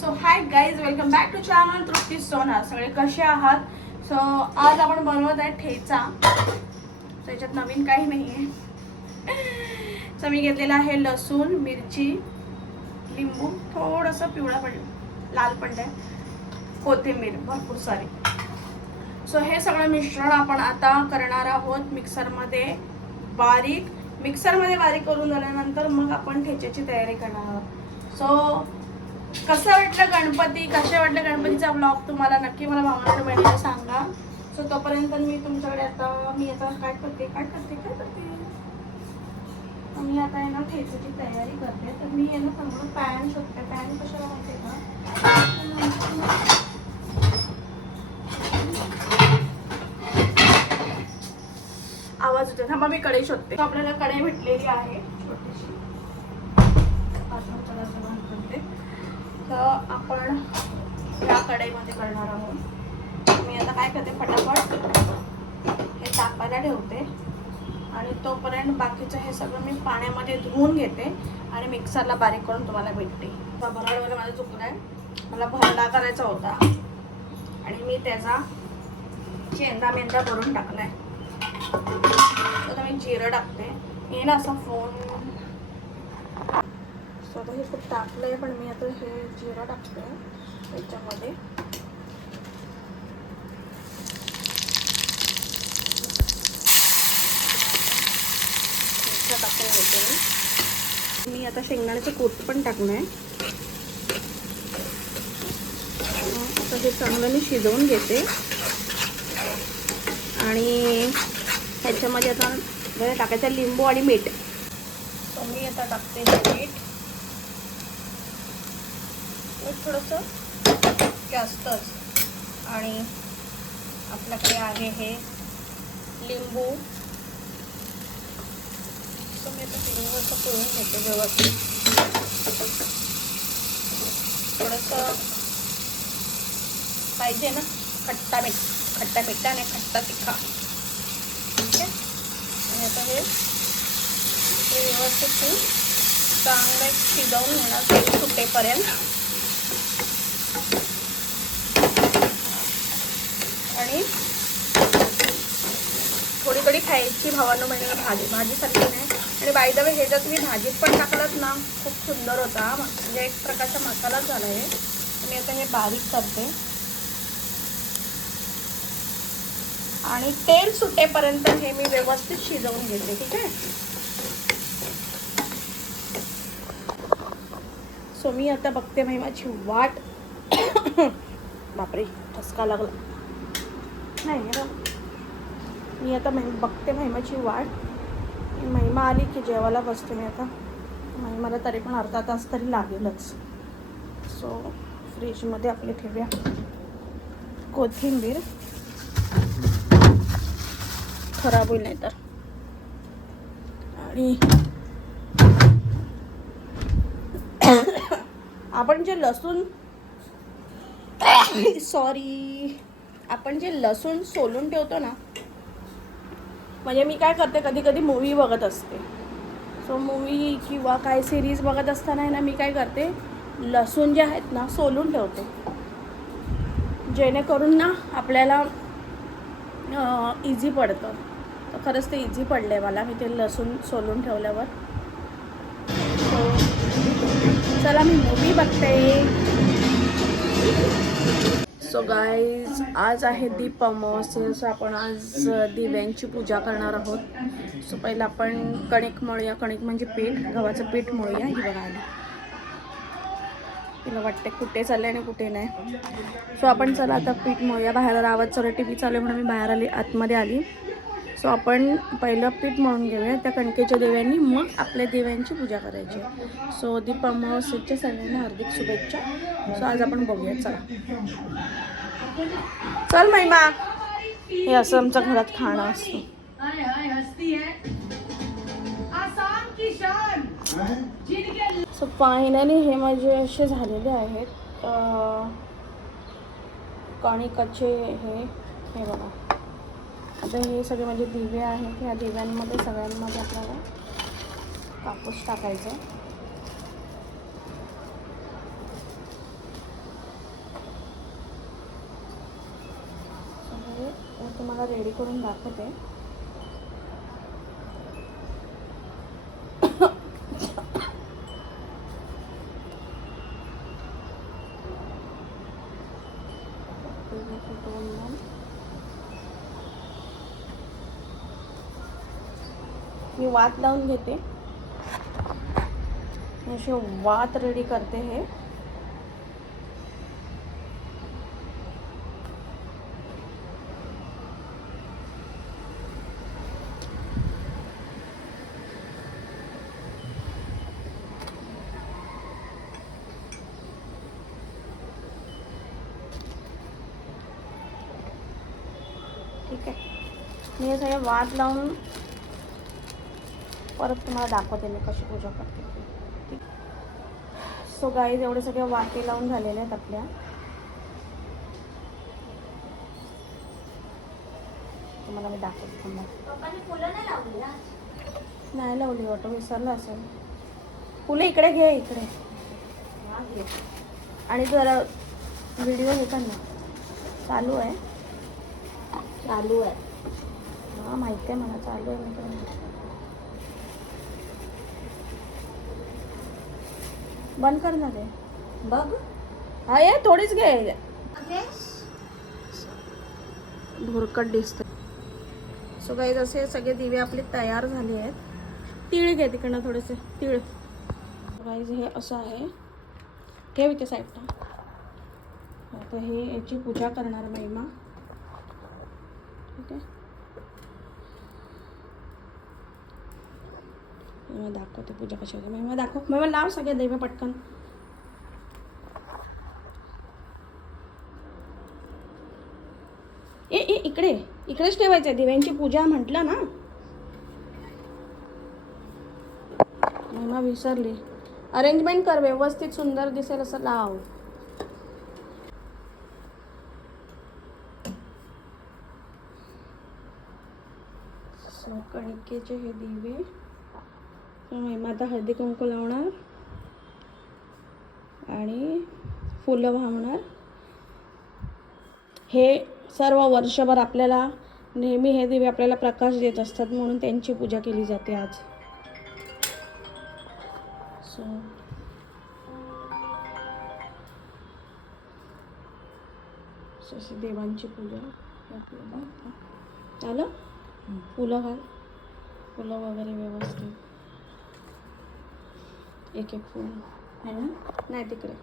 So hi guys, welcome back to channel Trupti Sona. सगळे कसे आहात? सो आज आपण बनवत आहे ठेचा. त्याच्यात नवीन काही नाही आहे. सो मी घेतलेला आहे लसूण, मिरची, लिंबू, थोडंसं पिवळा लाल पडलाय, कोथिंबीर भरपूर सारी. सो हे सगळं मिश्रण आपण आता करणार आहोत मिक्सरमध्ये बारीक करून झाल्यानंतर मग आपण ठेच्याची तयारी करणार आहोत. सो कसं वाटलं गणपती, कसे वाटलं गणपतीचा ब्लॉग तुम्हाला नक्की मला भावना बहिणीला सांगा. सो तोपर्यंत मी तुमच्याकडे आता काय करते मी आता आहे ना ठेचाची तयारी करते. तर मी आहे ना समोर पॅन शोधते. पॅन कशाला माहिती का, आवाज होते. थांबा मी कढई शोधते. आपल्याला कढई भेटलेली आहे छोटीशी. तर आपण या कढईमध्ये करणार आहोत. मी आता काय करते, फटाफट हे तापायला ठेवते आणि तोपर्यंत बाकीचं हे सगळं मी पाण्यामध्ये धुवून घेते आणि मिक्सरला बारीक करून तुम्हाला भेटते. भरडवाला माझा चुकला आहे, मला भरडा करायचा होता आणि मी त्याचा मेंदा करून टाकलाय. आता मी जिरं टाकते. हे ना असं फोन स्वतः हे खूप टाकलंय, पण मी आता हे जिरं टाकते त्याच्यामध्ये. टाकून घेते मी आता शेंगदाण्याचं कूट पण टाकलंय. आता हे चांगलं मी शिजवून घेते आणि ह्याच्यामध्ये आता टाकायचं लिंबू आणि मीठ. तर मी आता टाकते मीठ थोडंसं जास्तच, आणि आपल्याकडे आहे हे लिंबू. तर मी आता लिंबू असं पिळून घेते व्यवस्थित. थोडंसं पाहिजे ना खट्टा मिठ्ठा आणि खट्टा तिखा. ठीक आहे. आणि आता हे व्यवस्थित चांगलं शिजवून घेणार तेल सुटेपर्यंत. आणि थोडी खायची भावानं म्हणजे भाजीसारखी नाही. आणि बाय द वे हे जर तुम्ही भाजीत पण टाकलात ना, खूप सुंदर होता. म्हणजे एक प्रकारचा मसालाच झाला आहे. मी आता हे बारीक करते आणि तेल सुटेपर्यंत हे मी व्यवस्थित शिजवून घेते. ठीक आहे. सो मी आता बघते महिमाची वाट. बापरे, ठसका लागला. नाही मी आता बघते महिमाची वाट. महिमा आली की जेवायला बसते मी आता. महिमाला तरी पण अर्धा तास तरी लागेलच. सो फ्रीजमध्ये आपले ठेवूया कोथिंबीर, खराब होईल नाही तर. आणि आपण जे लसूण सोलून ठेवतो ना, म्हणजे मी काय करते, कधी कधी मूवी बघत असते. सो मूवी किंवा काय सिरीज बघत असताना ना, मी काय करते, लसूण जे आहेत ना सोलून ठेवते, जेणेकरून ना आपल्याला इझी पडतं. तर खरंच ते इझी पडलं आहे मला, मी ते लसूण सोलून ठेवल्यावर. सो चला मी मूवी बघते. सो गाईज, आज आहे दीप अमावस्या. सो आपण आज दिव्यांची पूजा करणार आहोत. सो पहिलं आपण कणिक मळूया. कणिक म्हणजे पीठ, गव्हाचं पीठ मळूया. ही बघा आली. तिला वाटते कुठे चालले आणि कुठे नाही. सो आपण चला आता पीठ मळूया. बाहेर आवाज चालू, टी व्ही चालू आहे म्हणून मी बाहेर आली, आतमध्ये आली. सो आपण पहिलं पीठ मळून घेऊया त्या कणकेच्या देव्यांनी, मग आपल्या देव्यांची पूजा करायची. सो दीप अमावस्येच्या सगळ्यांना हार्दिक शुभेच्छा. सो आज आपण बघूया. चल महिमा, हे असं आमच्या घरात खाणं असतं. सो फायनली हे माझे असे झालेले आहेत कणिकाचे हे बघा. आता हे सगळे म्हणजे दिवे आहेत. ह्या दिव्यांमध्ये सगळ्यांमध्ये आपल्याला कापूस टाकायचा. तुम्हाला रेडी करून दाखवते. मी वात लावून घेते. अशी वात रेडी करते हे. ठीक आहे. मी हे सगळे वात लावून परत तुम्हाला दाखवते मी कशी पूजा करते. ठीक. सो गाईज एवढे सगळे वाती लावून झालेले आहेत आपल्या. तुम्हाला मी दाखवते. नाही लावली वाटतं, विसरलं असेल. फुलं इकडे घे, इकडे. आणि जरा व्हिडिओ घेता ना चालू आहे. हां माहिती आहे मला, चालू आहे. मी बंद कर ना ते. बघ हा ये थोडीच घे. भुरकट दिसते. सो गाईज असे सगळे दिवे आपले तयार झाले आहेत. तीळ घे तिकडनं थोडेसे तीळ. गाईज हे असं आहे. ठेव इथे साईडला. आता हे याची पूजा करणार महिमा. ठीक आहे. महिमा दाखवते पूजा कशी होते. महिमा दाखव. महिमा लाव सगळे देवे पटकन. इकडे इकडेच ठेवायचं आहे. दिव्यांची पूजा म्हटलं ना. महिमा विसरली. अरेंजमेंट कर व्यवस्थित, सुंदर दिसेल असं लाव. कणकेचे हे दिवे. महिमा आता हळदी कुंकू लावणार आणि फुलं वाहणार. हे सर्व वर्षभर आपल्याला नेहमी हे दिवे आपल्याला प्रकाश देत असतात, म्हणून त्यांची पूजा केली जाते आज. सो अशी देवांची पूजा झालं. फुलं घाल. फुलं वगैरे व्यवस्थित. एक एक फुल आहे ना. नाही तिकडे.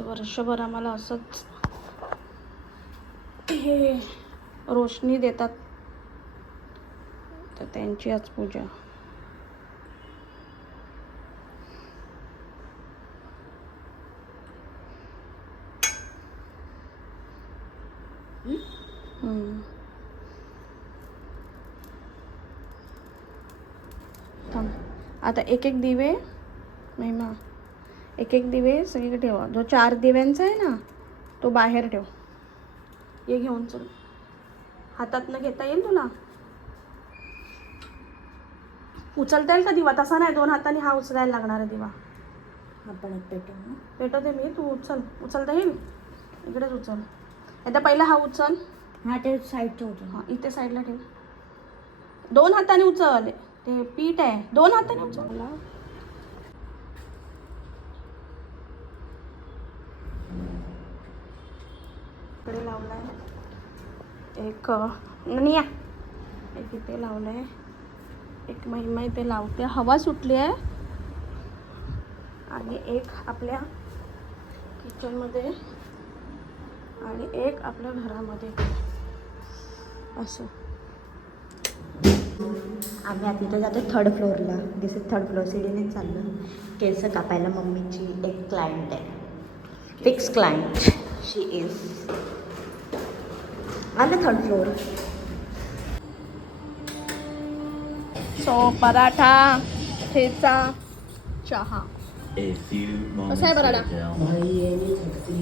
वर्षभर आम्हाला असंच हे रोशनी देतात, तर त्यांची आज पूजा. आता एक एक दिवे महिमा, एक एक दिवे सगळीकडे ठेवा. जो 4 दिव्यांचा आहे ना तो बाहेर ठेव. ये घेऊन चल. हातातनं घेता येईल तुला. उचलता येईल का दिवा? तसा नाही, 2 हातांनी हा उचलायला लागणार आहे दिवा. आपण पेटवते मी. तू उचल. उचलता येईल? इकडेच उचल. आता पहिला हा उचल. हा ते साईडचं उचल. हां इथे साईडला ठेव. 2 हाताने उचल. ते पीठ आहे. 2 हाताने उचल. इकडे लावलाय एक ननिया. एक इथे लावलाय. एक महिमा इथे लावते. हवा सुटली आहे. आणि एक आपल्या किचनमध्ये आणि एक आपल्या घरामध्ये. असं आम्ही आता इथं जातो 3rd फ्लोअरला. दिस इज 3rd फ्लोअर. सीडीनेच चाललं. केस कापायला मम्मीची एक क्लायंट आहे. Fix client she is. आलं 3rd फ्लोअर. सो पराठा, ठेचा, चहा. कसा आहे पराठा?